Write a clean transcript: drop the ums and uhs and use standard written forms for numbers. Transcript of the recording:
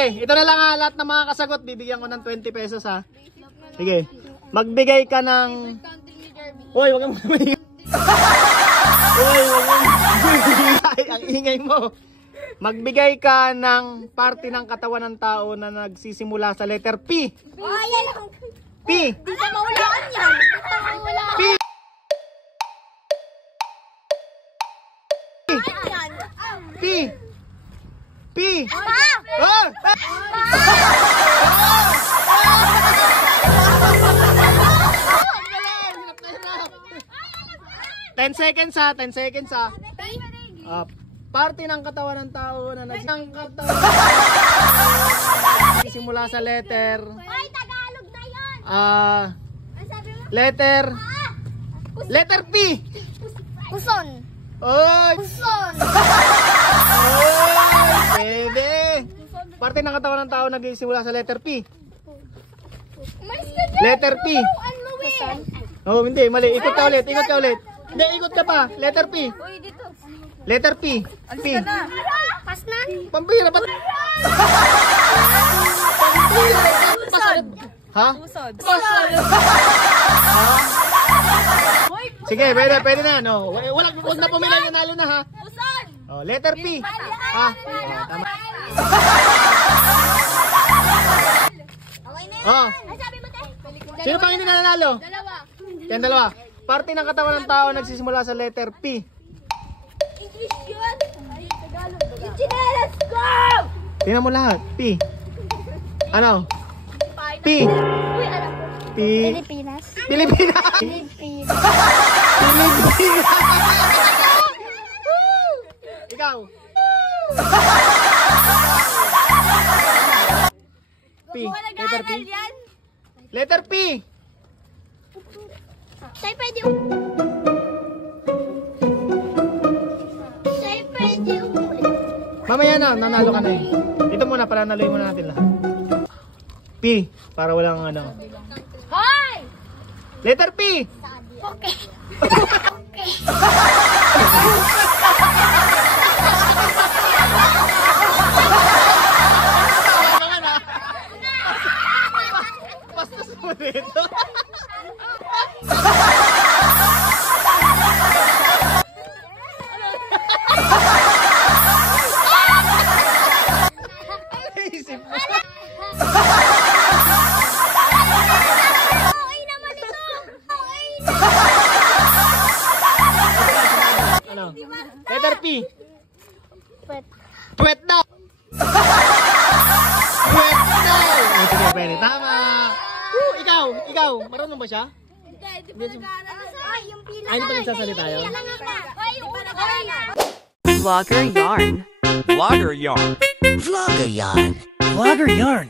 Sige, ito na lang ha, lahat ng mga kasagot, bibigyan ko ng 20 pesos ha. Sige, magbigay ka ng... Hoy, wag kang mamigay. Hoy, wag kang mamigay. Ang ingay mo. Magbigay ka ng parte ng katawan ng tao na nagsisimula sa letter P. P. Di ka maulaan yan. P. P. P. Oh! 10 seconds ha, 10 seconds ha. Parte ng katawan ng tao na simula sa letter. Ay, Tagalog na yun. Letter P. Puson. Oy! Puson. Oy! Pwede. Parte ng katawan ng tao nagsisimula sa letter P. Letter P. Oh, hindi, mali. Ikot ka ulit, ikot ka ulit. Hindi, ikot ka pa. Letter P. Letter P. P. Pas na. Pampira ba? Pusod. Ha? Pusod. Sige, pwede na. No. Wag na pumila, nanalo na ha. Puson. Oh, letter P. Ha? Oh, tama. Okay na Oh. yan. Sabi mo tayo. Sino pang hindi nanalo? Dalawa. Yan dalawa. Parte ng katawan ng tao nagsisimula sa letter P. English yun. Ay, Tagalog. Let's go! Tingnan mo lahat. P. Ano? P. Uy, alam ko. P. Pilipinas. Pilipinas. Pilipinas. Pilipinas. Ikaw. P. Letter P. Letter P. Tay, pwede Tay, pwede Mamaya na, nanalo ka na eh. Dito muna, para naluin muna natin lahat. P. Para walang ano. Hoy! Letter P. Okay. Bastos mo dito. Isip mo. Okay naman ito. Okay na. Ano? Letter P. Pwet. Puwet daw. Puwet daw. Oh, sige, pwede. Tama. Ikaw. Marunong ba siya? Hindi pa nag-aaral. Ay, yung pila. Ay, hindi pa nagsasalita yun? Ay, yung pila. Vlogger Yarn. Vlogger Yarn. Vlogger Yarn. Vlogger Yarn.